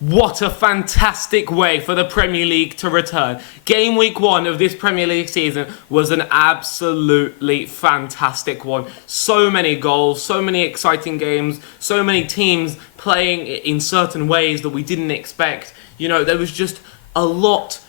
What a fantastic way for the Premier League to return. Game week 1 of this Premier League season was an absolutely fantastic one. So many goals, so many exciting games, so many teams playing in certain ways that we didn't expect. You know, there was just a lot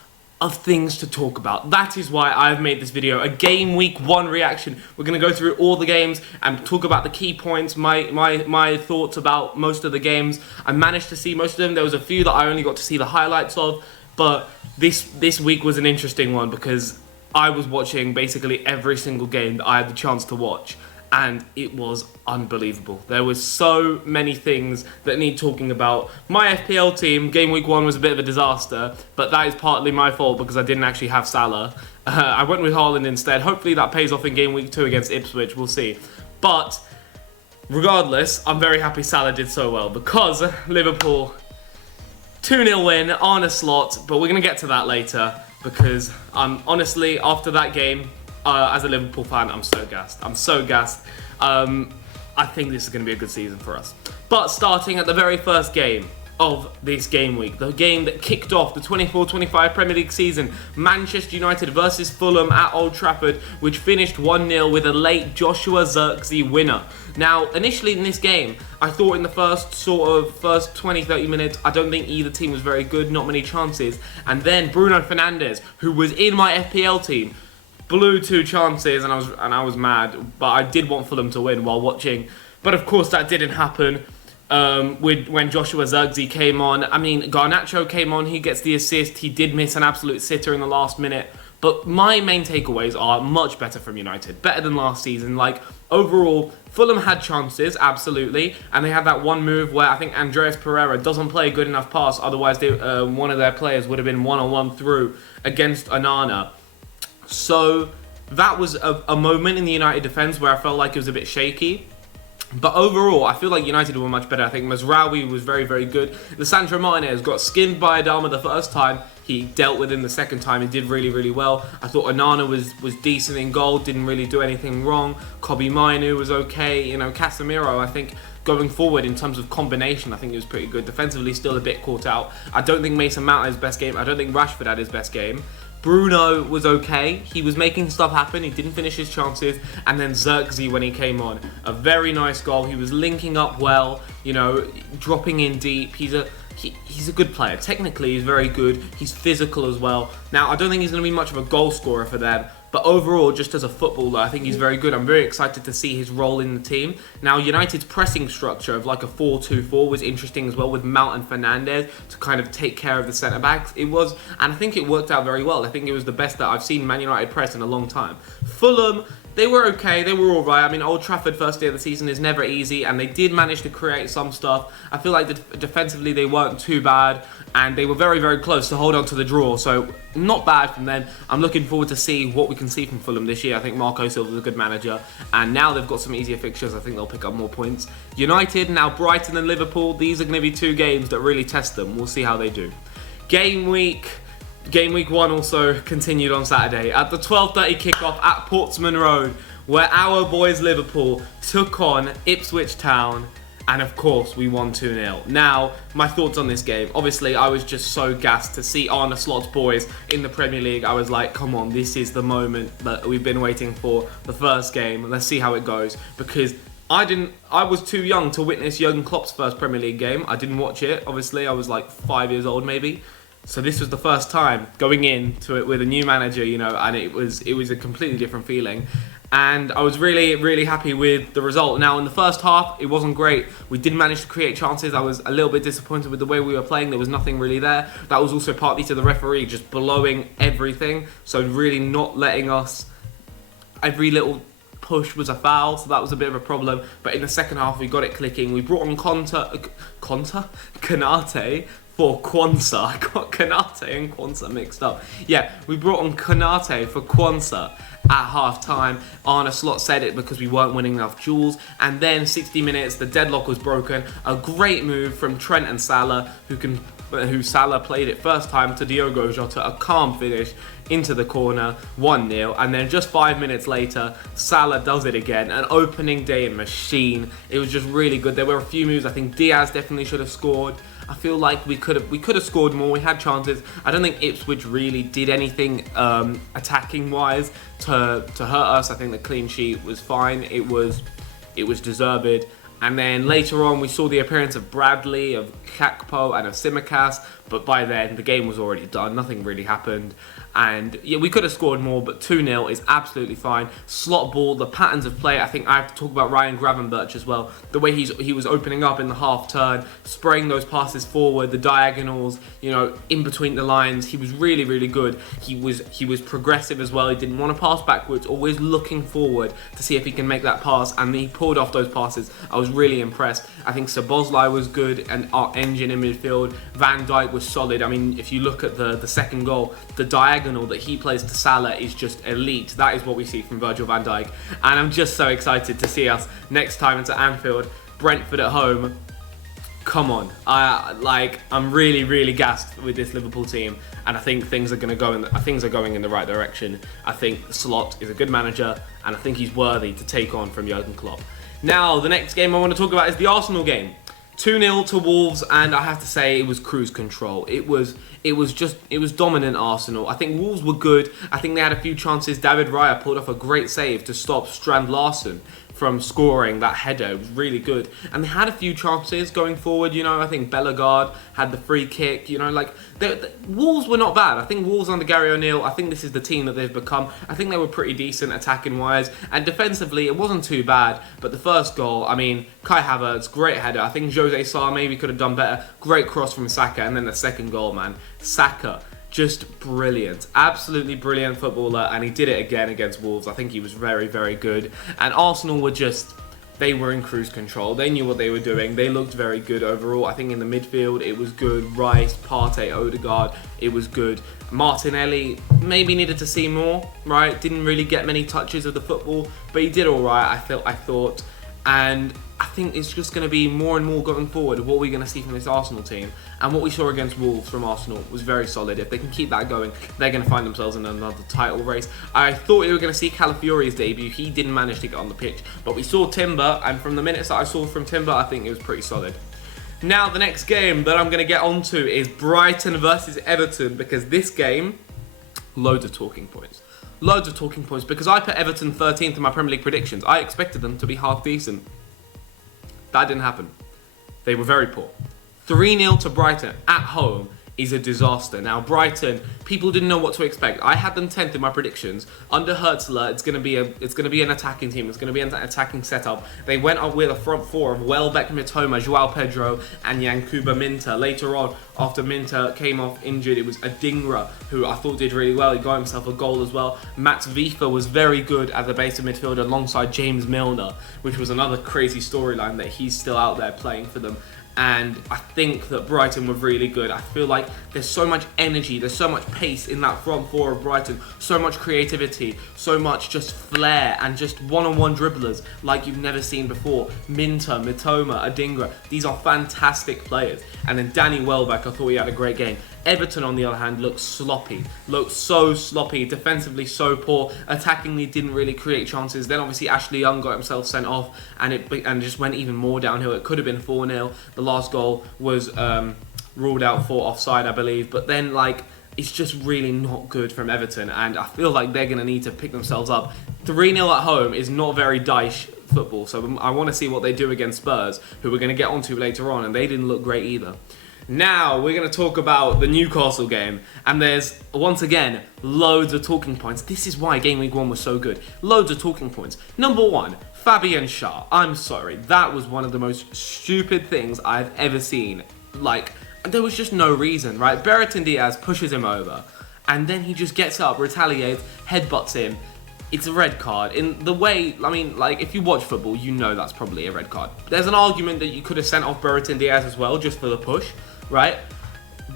of things to talk about. That is why I've made this video, a game week 1 reaction. We're going to go through all the games and talk about the key points, my thoughts about most of the games. I managed to see most of them. There was a few that I only got to see the highlights of, but this week was an interesting one because I was watching basically every single game that I had the chance to watch. And it was unbelievable. There was so many things that need talking about. My FPL team, game week 1 was a bit of a disaster, but that is partly my fault because I didn't actually have Salah. I went with Haaland instead. Hopefully that pays off in game week 2 against Ipswich, we'll see. But regardless, I'm very happy Salah did so well because Liverpool, 2-0 win, Arne Slot, but we're going to get to that later because honestly, after that game, as a Liverpool fan, I'm so gassed. I'm so gassed. I think this is going to be a good season for us. But starting at the very first game of this game week, the game that kicked off the 24-25 Premier League season, Manchester United versus Fulham at Old Trafford, which finished 1-0 with a late Joshua Zirkzee winner. Now, initially in this game, I thought in the first 20-30 minutes, I don't think either team was very good, not many chances. And then Bruno Fernandes, who was in my FPL team, blew 2 chances and I was mad, but I did want Fulham to win while watching. But of course that didn't happen when Joshua Zirkzee came on. I mean, Garnacho came on, he gets the assist, he did miss an absolute sitter in the last minute. But my main takeaways are much better from United, better than last season. Like, overall, Fulham had chances, absolutely, and they had that one move where I think Andreas Pereira doesn't play a good enough pass, otherwise one of their players would have been one-on-one through against Onana. So that was a moment in the United defence where I felt like it was a bit shaky. But overall, I feel like United were much better. I think Mazraoui was very, very good. Lisandro Martinez got skinned by Adama the first time. He dealt with him the second time. He did really, really well. I thought Onana was decent in goal, didn't really do anything wrong. Kobe Mainu was okay. You know, Casemiro, I think, going forward in terms of combination, I think it was pretty good. Defensively, still a bit caught out. I don't think Mason Mount had his best game. I don't think Rashford had his best game. Bruno was okay. He was making stuff happen. He didn't finish his chances. And then Zirkzee, when he came on, a very nice goal. He was linking up well, you know, dropping in deep. He's a good player. Technically, he's very good. He's physical as well. Now, I don't think he's going to be much of a goal scorer for them. But overall, just as a footballer, I think he's very good. I'm very excited to see his role in the team. Now, United's pressing structure of like a 4-2-4 was interesting as well with Mount and Fernandes to kind of take care of the centre-backs. And I think it worked out very well. I think it was the best that I've seen Man United press in a long time. Fulham, they were okay, they were alright. I mean, Old Trafford first day of the season is never easy, and they did manage to create some stuff. I feel like defensively they weren't too bad, and they were very, very close to hold on to the draw, so not bad from them. I'm looking forward to see what we can see from Fulham this year. I think Marco Silva's a good manager, and now they've got some easier fixtures. I think they'll pick up more points. United, now Brighton and Liverpool, these are going to be 2 games that really test them. We'll see how they do. Game week 1 also continued on Saturday at the 12:30 kickoff at Portsmouth Road, where our boys Liverpool took on Ipswich Town, and of course we won 2-0. Now, my thoughts on this game. Obviously, I was just so gassed to see Arne Slot's boys in the Premier League. I was like, come on, this is the moment that we've been waiting for, the first game. Let's see how it goes, because I was too young to witness Jurgen Klopp's first Premier League game. I didn't watch it, obviously. I was like 5 years old maybe. So this was the first time going into it with a new manager, you know, and it was a completely different feeling. And I was really, really happy with the result. Now, in the first half, it wasn't great. We didn't manage to create chances. I was a little bit disappointed with the way we were playing. There was nothing really there. That was also partly to the referee just blowing everything. So really not letting us... Every little push was a foul, so that was a bit of a problem. But in the second half, we got it clicking. We brought on Konate for Kwanzaa. I got Konate and Kwanzaa mixed up. Yeah, we brought on Konate for Kwanzaa at half-time. Arne Slot said it because we weren't winning enough duels. And then 60 minutes, the deadlock was broken. A great move from Trent and Salah, who Salah played it first time to Diogo Jota, a calm finish into the corner, 1-0, and then just 5 minutes later, Salah does it again, an opening day machine. It was just really good. There were a few moves. I think Diaz definitely should have scored. I feel like we could have scored more. We had chances. I don't think Ipswich really did anything attacking wise to hurt us. I think the clean sheet was fine. It was deserved. And then later on, we saw the appearance of Bradley, of Kakpo, and of Simicast. But by then, the game was already done. Nothing really happened. And yeah, we could have scored more, but 2-0 is absolutely fine. Slot ball, the patterns of play. I think I have to talk about Ryan Gravenberch as well. The way he was opening up in the half turn, spraying those passes forward, the diagonals, in between the lines. He was really, really good. He was progressive as well. He didn't want to pass backwards, always looking forward to see if he can make that pass. And he pulled off those passes. I was really impressed. I think Szoboszlai was good, and our engine in midfield. Van Dijk was solid. I mean, if you look at the second goal, the diagonal that he plays to Salah is just elite. That is what we see from Virgil van Dijk, and I'm just so excited to see us next time into Anfield, Brentford at home. Come on, I'm really, really gassed with this Liverpool team, and I think things are going in the right direction. I think Slot is a good manager, and I think he's worthy to take on from Jurgen Klopp. Now, the next game I want to talk about is the Arsenal game. 2-0 to Wolves, and I have to say it was cruise control. It was dominant Arsenal. I think Wolves were good. I think they had a few chances. David Raya pulled off a great save to stop Strand Larsen from scoring that header. It was really good. And they had a few chances going forward. I think Bellegarde had the free kick. The Wolves were not bad. I think Wolves under Gary O'Neill, I think this is the team that they've become. I think they were pretty decent attacking wise. And defensively, it wasn't too bad. But the first goal, Kai Havertz, great header. I think Jose Sarr maybe could have done better. Great cross from Saka. And then the second goal, man. Saka, just brilliant. Absolutely brilliant footballer. And he did it again against Wolves. I think he was very, very good. And Arsenal were they were in cruise control. They knew what they were doing. They looked very good overall. I think in the midfield, it was good. Rice, Partey, Odegaard, it was good. Martinelli maybe needed to see more, right? Didn't really get many touches of the football, but he did all right, I thought. And I think it's just going to be more and more going forward of what we're going to see from this Arsenal team. And what we saw against Wolves from Arsenal was very solid. If they can keep that going, they're going to find themselves in another title race. I thought we were going to see Calafiori's debut. He didn't manage to get on the pitch. But we saw Timber, and from the minutes that I saw from Timber, I think it was pretty solid. Now, the next game that I'm going to get onto is Brighton versus Everton, because this game, loads of talking points. Loads of talking points, because I put Everton 13th in my Premier League predictions. I expected them to be half decent. That didn't happen. They were very poor. 3-0 to Brighton at home is a disaster. Now, Brighton, people didn't know what to expect. I had them 10th in my predictions. Under Hertzler, it's going to be an attacking team. It's going to be an attacking setup. They went up with a front four of Welbeck, Mitoma, Joao Pedro, and Yankuba Minta. Later on, after Minta came off injured, it was Adingra, who I thought did really well. He got himself a goal as well. Mats Vifa was very good at the base of midfield alongside James Milner, which was another crazy storyline that he's still out there playing for them. And I think that Brighton were really good. I feel like there's so much energy, there's so much pace in that front four of Brighton, so much creativity, so much just flair and just one-on-one dribblers like you've never seen before. Minter, Mitoma, Adingra, these are fantastic players. And then Danny Welbeck, I thought he had a great game. Everton, on the other hand, looked sloppy. Looked so sloppy. Defensively, so poor. Attackingly, didn't really create chances. Then, obviously, Ashley Young got himself sent off, and it just went even more downhill. It could have been 4-0. The last goal was ruled out for offside, I believe. But then, it's just really not good from Everton, and I feel like they're going to need to pick themselves up. 3-0 at home is not very Dyche football, so I want to see what they do against Spurs, who we're going to get onto later on, and they didn't look great either. Now, we're going to talk about the Newcastle game, and there's, once again, loads of talking points. This is why Game Week 1 was so good. Loads of talking points. Number one, Fabian Schär. I'm sorry, that was one of the most stupid things I've ever seen. There was just no reason, right? Brereton Diaz pushes him over, and then he just gets up, retaliates, headbutts him. It's a red card. In the way, if you watch football, you know that's probably a red card. There's an argument that you could have sent off Brereton Diaz as well, just for the push, right?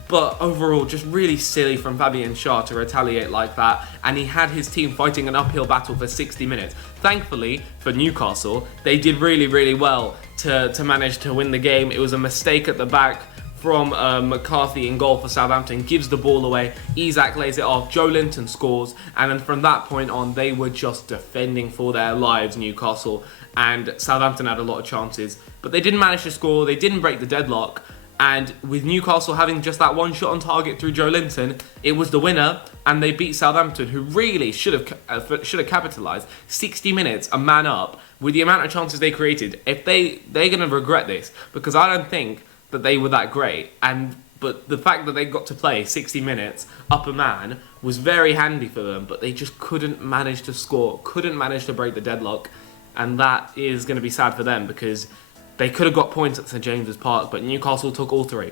But overall, just really silly from Fabian Schär to retaliate like that. And he had his team fighting an uphill battle for 60 minutes. Thankfully, for Newcastle, they did really, really well to manage to win the game. It was a mistake at the back from McCarthy in goal for Southampton, gives the ball away. Isak lays it off. Joe Linton scores. And then from that point on, they were just defending for their lives, Newcastle. And Southampton had a lot of chances. But they didn't manage to score. They didn't break the deadlock. And with Newcastle having just that one shot on target through Joe Linton, it was the winner, and they beat Southampton, who really should have capitalised. 60 minutes, a man up, with the amount of chances they created. If they're going to regret this, because I don't think that they were that great. But the fact that they got to play 60 minutes up a man was very handy for them, but they just couldn't manage to score, couldn't manage to break the deadlock, and that is going to be sad for them because they could have got points at St James's Park, but Newcastle took all three.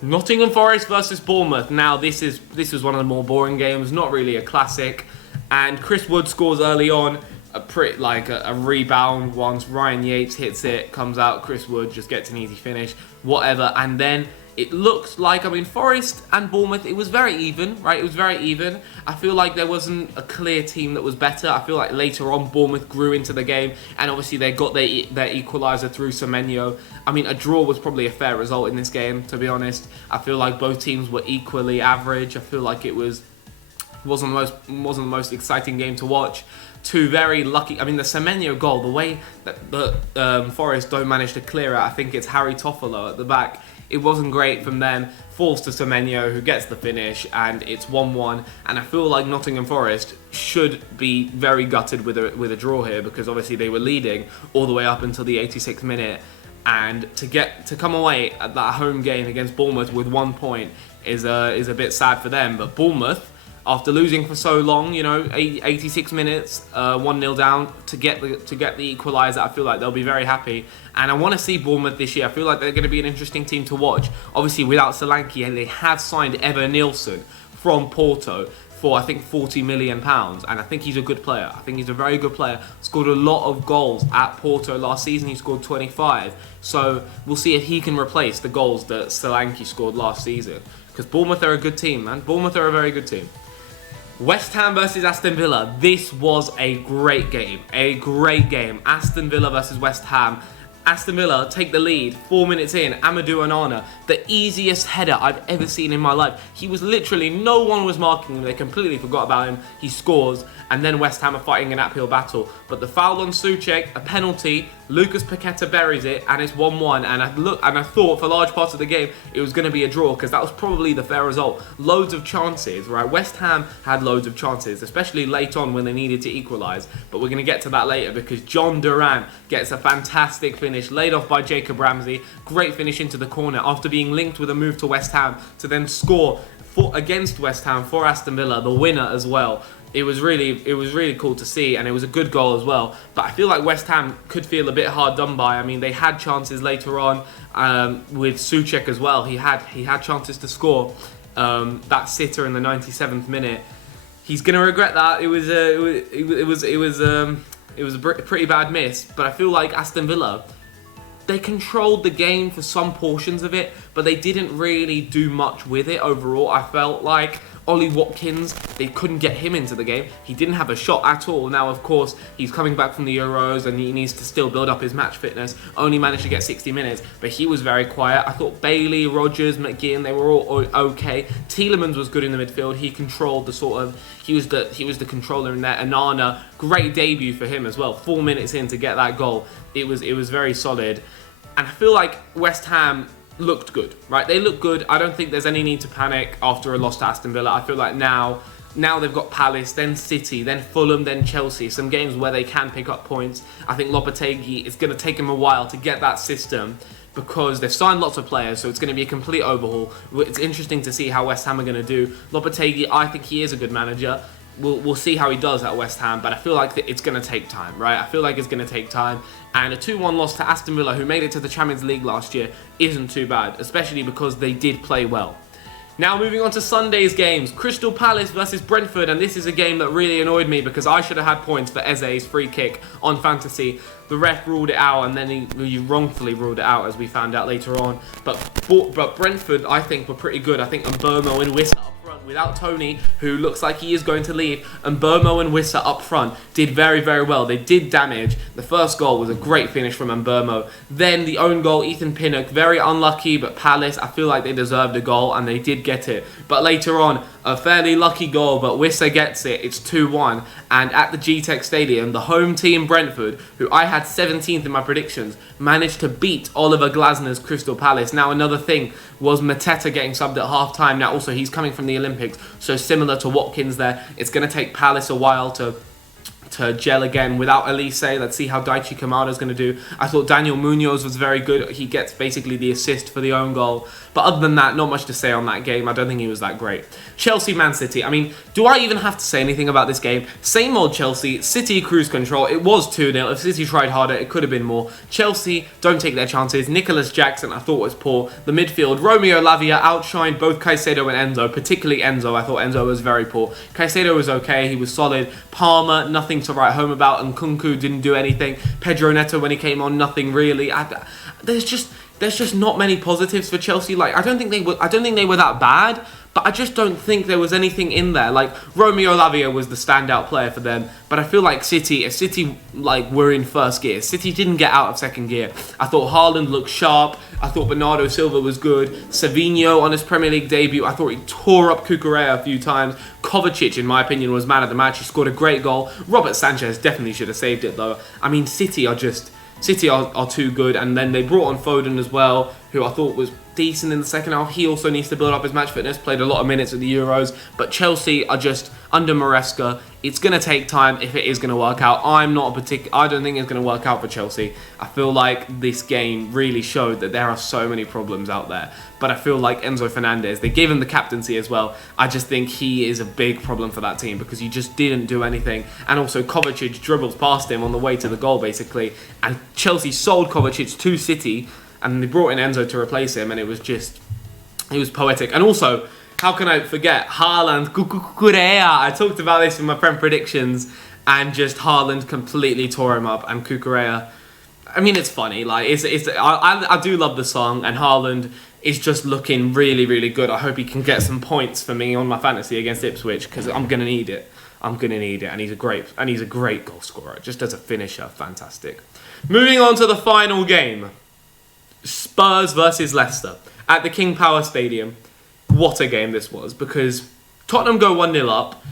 Nottingham Forest versus Bournemouth. Now, this was one of the more boring games, not really a classic. And Chris Wood scores early on, a rebound once Ryan Yates hits it, comes out, Chris Wood just gets an easy finish, whatever. And then it looked like, Forest and Bournemouth, it was very even, right? It was very even. I feel like there wasn't a clear team that was better. I feel like later on, Bournemouth grew into the game, and obviously they got their equaliser through Semenyo. A draw was probably a fair result in this game, to be honest. I feel like both teams were equally average. I feel like it wasn't the most exciting game to watch. Two very lucky. The Semenyo goal, the way that the Forest don't manage to clear it, I think it's Harry Toffolo at the back. It wasn't great from them. Falls to Semenyo, who gets the finish, and it's 1-1. And I feel like Nottingham Forest should be very gutted with a draw here, because obviously they were leading all the way up until the 86th minute. And to come away at that home game against Bournemouth with 1 point is a bit sad for them. But Bournemouth, after losing for so long, 86 minutes, 1-0 down, to get the equaliser, I feel like they'll be very happy. And I want to see Bournemouth this year. I feel like they're going to be an interesting team to watch. Obviously, without Solanke, and they have signed Evan Nielsen from Porto for, I think, £40 million. And I think he's a good player. I think he's a very good player. Scored a lot of goals at Porto last season. He scored 25. So we'll see if he can replace the goals that Solanke scored last season. Because Bournemouth are a good team, man. Bournemouth are a very good team. West Ham versus Aston Villa. This was a great game. A great game. Aston Villa versus West Ham. Aston Villa take the lead 4 minutes in. Amadou Onana, the easiest header I've ever seen in my life. He was literally, no one was marking him. They completely forgot about him. He scores, and then West Ham are fighting an uphill battle. But the foul on Souček, a penalty, Lucas Paqueta buries it, and it's 1-1. And I thought for large parts of the game it was going to be a draw, because that was probably the fair result. Loads of chances, right? West Ham had loads of chances, especially late on when they needed to equalise. But we're going to get to that later, because John Duran gets a fantastic finish, laid off by Jacob Ramsey. Great finish into the corner after being linked with a move to West Ham to then score against West Ham for Aston Villa, the winner as well. It was really cool to see, and it was a good goal as well. But I feel like West Ham could feel a bit hard done by. They had chances later on with Souček as well. He had chances to score. That sitter in the 97th minute. He's gonna regret that. It was a pretty bad miss. But I feel like Aston Villa, they controlled the game for some portions of it, but they didn't really do much with it overall. I felt like Ollie Watkins, they couldn't get him into the game. He didn't have a shot at all. Now, of course, he's coming back from the Euros and he needs to still build up his match fitness. Only managed to get 60 minutes, but he was very quiet. I thought Bailey, Rodgers, McGinn, they were all okay. Tielemans was good in the midfield. He controlled he was the controller in there. Onana, great debut for him as well. 4 minutes in to get that goal. It was very solid. And I feel like West Ham looked good, right? They look good. I don't think there's any need to panic after a loss to Aston Villa. I feel like now they've got Palace, then City, then Fulham, then Chelsea. Some games where they can pick up points. I think Lopetegui, it's going to take him a while to get that system, because they've signed lots of players, so it's going to be a complete overhaul. It's interesting to see how West Ham are going to do. Lopetegui, I think he is a good manager. We'll see how he does at West Ham, but I feel like it's going to take time, right? I feel like it's going to take time. And a 2-1 loss to Aston Villa, who made it to the Champions League last year, isn't too bad, especially because they did play well. Now moving on to Sunday's games, Crystal Palace versus Brentford, and this is a game that really annoyed me because I should have had points for Eze's free kick on fantasy. The ref ruled it out, and then he wrongfully ruled it out, as we found out later on. But Brentford, I think, were pretty good. I think Mbomo and Wissa up front, without Tony, who looks like he is going to leave, Mbomo and Wissa up front did very, very well. They did damage. The first goal was a great finish from Mbomo. Then the own goal, Ethan Pinnock, very unlucky, but Palace, I feel like they deserved a goal, and they did get it. But later on, a fairly lucky goal, but Wissa gets it. It's 2-1. And at the G-Tech Stadium, the home team Brentford, who I had had 17th in my predictions, managed to beat Oliver Glasner's Crystal Palace. Now, another thing was Mateta getting subbed at half-time. Now, also, he's coming from the Olympics, so similar to Watkins there. It's going to take Palace a while to gel again without Elise. Let's see how Daichi Kamada's going to do. I thought Daniel Munoz was very good. He gets basically the assist for the own goal. But other than that, not much to say on that game. I don't think he was that great. Chelsea, Man City. I mean, do I even have to say anything about this game? Same old Chelsea. City cruise control. It was 2-0. If City tried harder, it could have been more. Chelsea don't take their chances. Nicholas Jackson, I thought, was poor. The midfield, Romeo Lavia outshined both Caicedo and Enzo, particularly Enzo. I thought Enzo was very poor. Caicedo was okay. He was solid. Palmer, nothing to write home about, and Kunku didn't do anything. Pedro Neto, when he came on, nothing really. There's just not many positives for Chelsea. Like, I don't think they were that bad, but I just don't think there was anything in there. Like, Romeo Lavia was the standout player for them, but I feel like if City like were in first gear, City didn't get out of second gear. I thought Haaland looked sharp. I thought Bernardo Silva was good. Savinho on his Premier League debut, I thought he tore up Cucurella a few times. Kovacic, in my opinion, was man of the match. He scored a great goal. Robert Sanchez definitely should have saved it, though. I mean, City are too good, and then they brought on Foden as well, who I thought was decent in the second half. He also needs to build up his match fitness, played a lot of minutes at the Euros, but Chelsea are just under Maresca. It's going to take time if it is going to work out. I don't think it's going to work out for Chelsea. I feel like this game really showed that there are so many problems out there, but I feel like Enzo Fernandez, they gave him the captaincy as well. I just think he is a big problem for that team because he just didn't do anything, and also Kovacic dribbles past him on the way to the goal basically, and Chelsea sold Kovacic to City, and they brought in Enzo to replace him, and it was poetic. And also, how can I forget Haaland, Cucurella? I talked about this in my Prem predictions, and just Haaland completely tore him up, and Cucurella, I mean, it's funny. Like, I do love the song, and Haaland is just looking really, really good. I hope he can get some points for me on my fantasy against Ipswich, because I'm gonna need it. And he's a great goal scorer. Just as a finisher, fantastic. Moving on to the final game. Spurs versus Leicester at the King Power Stadium. What a game this was, because Tottenham go 1-0 up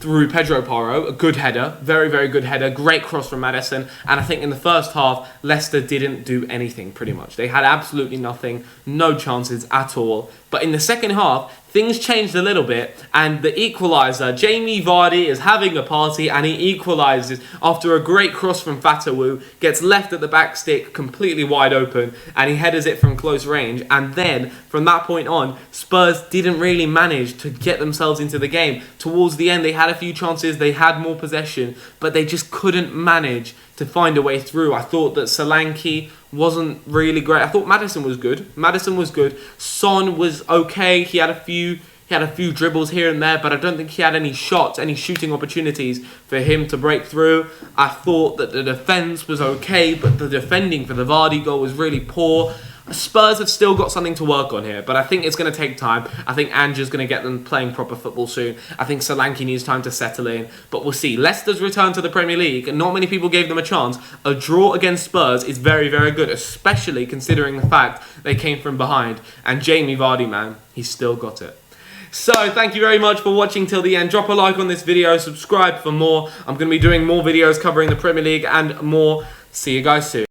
through Pedro Porro, a good header, very, very good header, great cross from Maddison, and I think in the first half, Leicester didn't do anything pretty much. They had absolutely nothing, no chances at all. But in the second half, things changed a little bit, and the equaliser, Jamie Vardy is having a party, and he equalises after a great cross from Fatawu, gets left at the back stick, completely wide open, and he headers it from close range. And then, from that point on, Spurs didn't really manage to get themselves into the game. Towards the end, they had a few chances, they had more possession, but they just couldn't manage to find a way through. I thought that Solanke wasn't really great. I thought Maddison was good. Son was okay. He had a few dribbles here and there, but I don't think he had any shots, any shooting opportunities for him to break through. I thought that the defence was okay, but the defending for the Vardy goal was really poor. Spurs have still got something to work on here, but I think it's going to take time. I think Ange's going to get them playing proper football soon. I think Solanke needs time to settle in, but we'll see. Leicester's return to the Premier League, and not many people gave them a chance. A draw against Spurs is very, very good, especially considering the fact they came from behind. And Jamie Vardy, man, he's still got it. So, thank you very much for watching till the end. Drop a like on this video, subscribe for more. I'm going to be doing more videos covering the Premier League and more. See you guys soon.